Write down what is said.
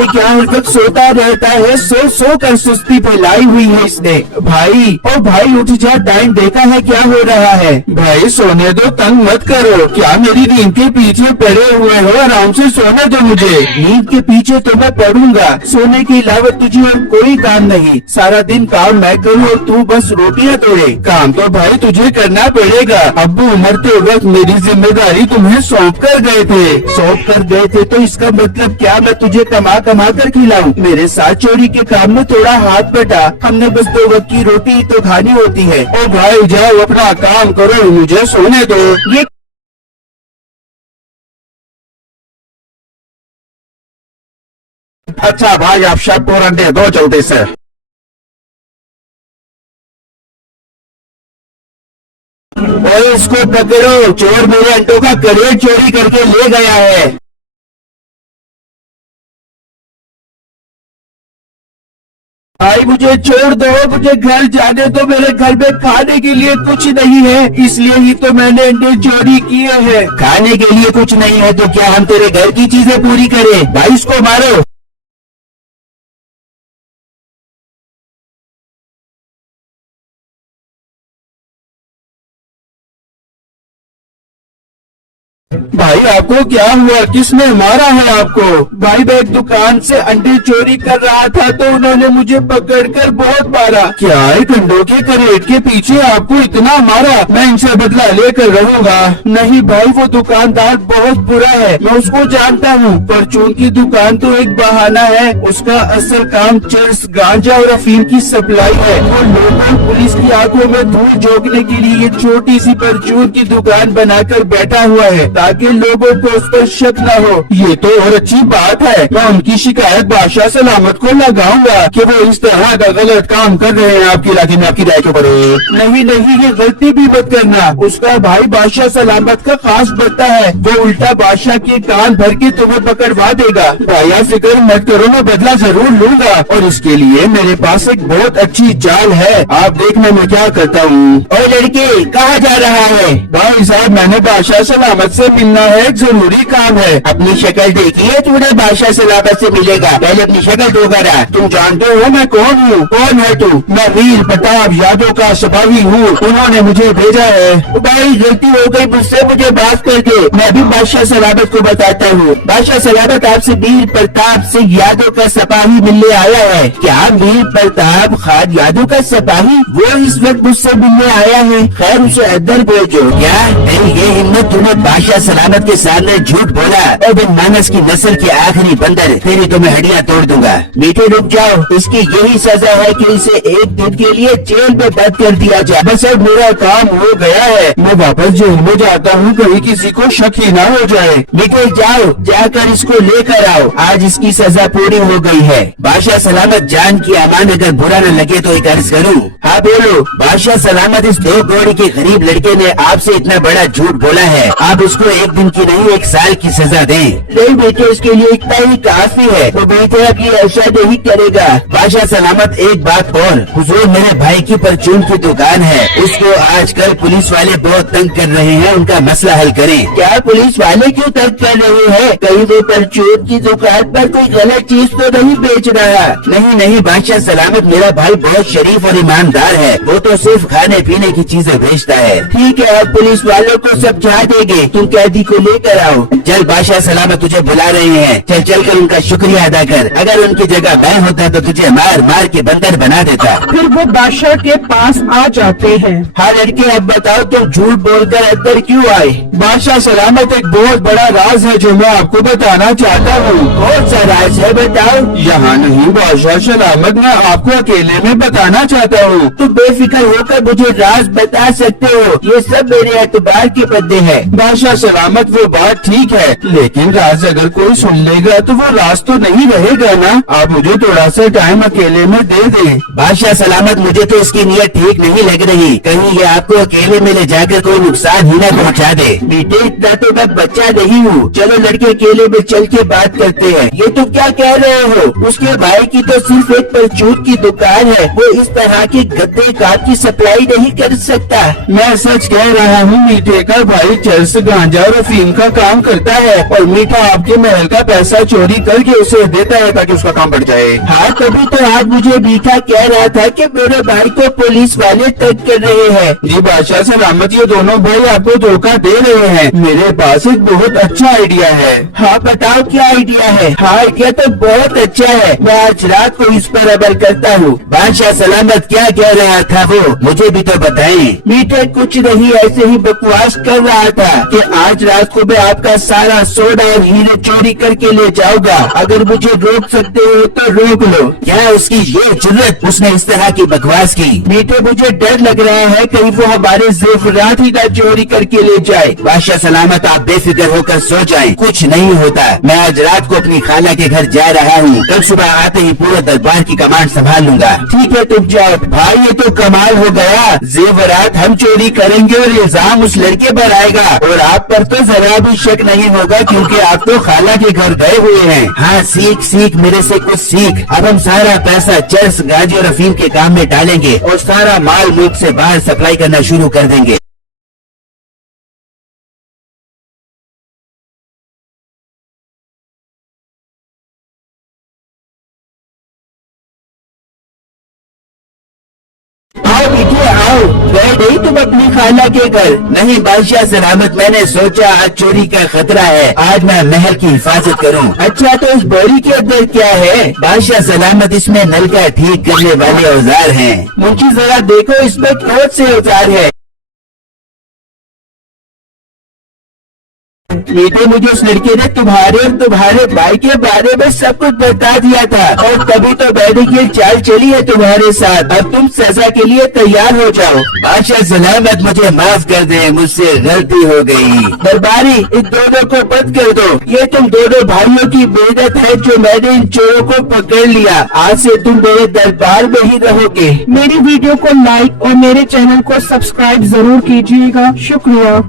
लड़के क्या हर वक्त सोता रहता है, सो सो कर सुस्ती फैलाई हुई है इसने। भाई ओ भाई उठ जा, टाइम देखा है क्या हो रहा है। भाई सोने दो, तंग मत करो। क्या मेरी नींद के पीछे पड़े हुए हो? आराम से सोने दो मुझे। नींद के पीछे तो मैं पड़ूंगा, सोने के अलावा तुझे और कोई काम नहीं। सारा दिन काम मैं करूँ और तू बस रोटियां तोड़े। काम तो भाई तुझे करना पड़ेगा। अब्बू मरते वक्त मेरी जिम्मेदारी तुम्हें सौंप कर गए थे तो इसका मतलब क्या मैं तुझे कमा कमा कर खिलाऊं? मेरे साथ चोरी के काम में थोड़ा हाथ बटा। हमने बस 2 वक्त की रोटी तो खानी होती है। ओ भाई जाओ अपना काम करो, मुझे सोने दो। ये अच्छा भाई आप शक को रख दे दो जल्दी से। और इसको पकड़ो, चोर मेरे अंडों का करेट चोरी करके ले गया है। भाई मुझे छोड़ दो, मुझे घर जाने दो। मेरे घर में खाने के लिए कुछ नहीं है, इसलिए ही तो मैंने अंडे चोरी किए हैं। खाने के लिए कुछ नहीं है तो क्या हम तेरे घर की चीजें पूरी करें? भाई इसको मारो। भाई आपको क्या हुआ? किसने मारा है आपको? भाई मैं एक दुकान से अंडे चोरी कर रहा था तो उन्होंने मुझे पकड़कर बहुत मारा। क्या एक अंडों के करेट के पीछे आपको इतना मारा? मैं इनसे बदला लेकर रहूंगा। नहीं भाई वो दुकानदार बहुत बुरा है, मैं उसको जानता हूँ। परचून की दुकान तो एक बहाना है, उसका असल काम चरस, गांजा और अफीम की सप्लाई है। वो लोगों पुलिस की आंखों में धूल झोंकने के लिए ये छोटी सी परचून की दुकान बनाकर बैठा हुआ है ताकि लोगों को उस पर शक न हो। ये तो और अच्छी बात है। मैं उनकी शिकायत बादशाह सलामत को लगाऊंगा कि वो इस तरह का गलत काम कर रहे हैं आपके इलाके में। आपकी राय के बड़े नहीं ये गलती भी मत करना। उसका भाई बादशाह सलामत का खास बंदा है, वो उल्टा बादशाह के कान भर के तुम्हें पकड़वा देगा। भाई आप फिक्र मत करो, मैं बदला जरूर लूंगा और इसके लिए मेरे पास एक बहुत अच्छी चाल है। आप देखना मैं क्या करता हूँ। और लड़के कहाँ जा रहा है? भाई साहब मैंने बादशाह सलामत से मिलना है, एक जरूरी काम है। अपनी शक्ल देखिए, तुम्हें बादशाह सलामत से मिलेगा। पहले अपनी शक्ल दो करा। तुम जानते हो मैं कौन हूँ? कौन है तू? मैं वीर प्रताप यादव का सिपाही हूँ, उन्होंने मुझे भेजा है। भाई गलती हो गई मुझसे, मुझे माफ कर दे। मैं भी बादशाह सलामत को बताता हूँ। बादशाह सलामत आपसे वीर प्रताप सिंह यादव का सिपाही मिलने आया है। क्या वीर प्रताप खान यादव का सिपाही? वो इस वक्त मुझसे मिलने आया है। खैर उसे अंदर भेजो। क्या तेरी ये हिम्मत, तुम्हें बादशाह सलामत के सामने झूठ बोला? और बिन मानस की नस्ल के आखिरी बंदर, तेरी तो मैं हड्डियां तोड़ दूंगा। बेटे रुक जाओ, इसकी यही सजा है कि इसे एक दिन के लिए जेल में बंद कर दिया जाए। बस अब मेरा काम हो गया है, मैं वापस जेल में जाता हूँ, कहीं किसी को शक ही ना हो जाए। बेटे जाओ, जाकर इसको लेकर आओ, आज इसकी सजा पूरी हो गई है। बादशाह सलामत जान की अमान, अगर बुरा न लगे तो एक अर्ज करूँ? हाँ बोलो। बादशाह सलामत इस 2 कौड़ी के गरीब लड़के ने आपसे इतना बड़ा झूठ बोला है, आप उसको एक दिन की नहीं 1 साल की सजा दें। नहीं बेटे इसके लिए इतना ही काफी है, तो बेटे अब ये ऐसा नहीं करेगा। बादशाह सलामत एक बात और, हुजूर मेरे भाई की परचून की दुकान है, उसको आजकल पुलिस वाले बहुत तंग कर रहे हैं, उनका मसला हल करें। क्या पुलिस वाले क्यों तंग कर रहे हैं? कहीं वो परचून की दुकान पर कोई गलत चीज तो नहीं बेच रहा? नहीं बादशाह सलामत मेरा भाई बहुत शरीफ और ईमानदार है, वो तो सिर्फ खाने पीने की चीजें बेचता है। ठीक है अब पुलिस वालों को समझा देंगे, तुम कैदी को लेकर आओ। चल बादशाह सलामत तुझे बुला रहे हैं, चल कर उनका शुक्रिया अदा कर। अगर उनकी जगह मैं होता तो तुझे मार मार के बंदर बना देता। फिर वो बादशाह के पास आ जाते हैं। हाँ लड़के अब बताओ तुम झूठ बोलकर अंदर क्यों आए? बादशाह सलामत एक बहुत बड़ा राज है जो मैं आपको बताना चाहता हूँ। कौन सा राज है बताओ? यहाँ नहीं बादशाह सलामत, मैं आपको अकेले में बताना चाहता हूँ। तुम बेफिक्र होकर मुझे राज बता सकते हो, ये सब मेरे एतबार के बंदे हैं। बादशाह सलामत वो बात ठीक है, लेकिन राज अगर कोई सुन लेगा तो वो राज तो नहीं रहेगा ना। आप मुझे थोड़ा सा टाइम अकेले में दे दें। बादशाह सलामत मुझे तो इसकी नीयत ठीक नहीं लग रही, कहीं ये आपको अकेले में ले जाकर कोई नुकसान ही न पहुँचा दे। बेटे इतना तो मैं बच्चा नहीं हूँ, चलो लड़के अकेले में चल के बात करते हैं। ये तुम क्या कह रहे हो? उसके भाई की तो सिर्फ एक परचून की दुकान है, वो इस तरह के गद्दे काम की सप्लाई नहीं कर सकता। मैं सच कह रहा हूँ, मीठे का भाई चरस, गांजा और अफीम रहीम का काम करता है और मीठा आपके महल का पैसा चोरी करके उसे देता है ताकि उसका काम बढ़ जाए। हाँ, तभी तो आज मुझे मीठा कह रहा था कि मेरे भाई को पुलिस वाले तंग कर रहे हैं। जी बादशाह सलामत, ये दोनों भाई आपको धोखा दे रहे हैं। मेरे पास एक बहुत अच्छा आइडिया है। हाँ बताओ क्या आइडिया है? हाँ, आइडिया तो बहुत अच्छा है, मैं आज रात को इस पर अमल करता हूँ। बादशाह सलामत क्या कह रहा था वो, मुझे भी तो बताएं। मीठे कुछ नहीं, ऐसे ही बकवास कर रहा था कि आज रात को मैं आपका सारा सोना और हीरे चोरी करके ले जाऊंगा। अगर मुझे रोक सकते हो तो रोक लो। क्या उसकी ये जुर्रत, उसने इस तरह की बकवास की। मीठे मुझे डर लग रहा है कहीं वो हमारे जेवरात ही ना चोरी करके ले जाए। बादशाह सलामत आप बेफिक्र होकर सो जाएं, कुछ नहीं होता। मैं आज रात को अपनी खाला के घर जा रहा हूँ, कल सुबह आते ही पूरे दरबार की कमांड संभाल लूंगा। ठीक है तुम जाओ। भाई ये तो कमाल हो गया, जेवरात हम चोरी करेंगे और इल्जाम उस लड़के पर आएगा और आप पर तो जरा भी शक नहीं होगा क्योंकि आप तो खाला के घर गए हुए हैं। हाँ सीख सीख, मेरे से कुछ सीख। अब हम सारा पैसा चरस गांजे और अफीम के काम में डालेंगे और सारा माल मुल्क से बाहर सप्लाई करना शुरू कर देंगे। आओ मीठे आओ, गए नहीं तुम अपनी खाला के घर? नहीं बादशाह सलामत, मैंने सोचा आज चोरी का खतरा है, आज मैं महल की हिफाजत करूं। अच्छा तो इस बोरी के अंदर क्या है? बादशाह सलामत, इसमें नल का ठीक करने वाले औजार हैं। मुझे जरा देखो इसमें कौन से औजार है। मीठे मुझे उस लड़के ने तुम्हारे और तुम्हारे भाई के बारे में सब कुछ बता दिया था और तभी तो मैंने ये चाल चली है तुम्हारे साथ। अब तुम सजा के लिए तैयार हो जाओ। बादशाह सलामत मुझे माफ कर दे, मुझसे गलती हो गई। दरबारी इन दोनों को बंद कर दो, ये तुम दोनों भाइयों की मेहनत है जो मैंने इन चोरों को पकड़ लिया। आज से तुम मेरे दरबार में ही रहोगे। मेरी वीडियो को लाइक और मेरे चैनल को सब्सक्राइब जरूर कीजिएगा। शुक्रिया।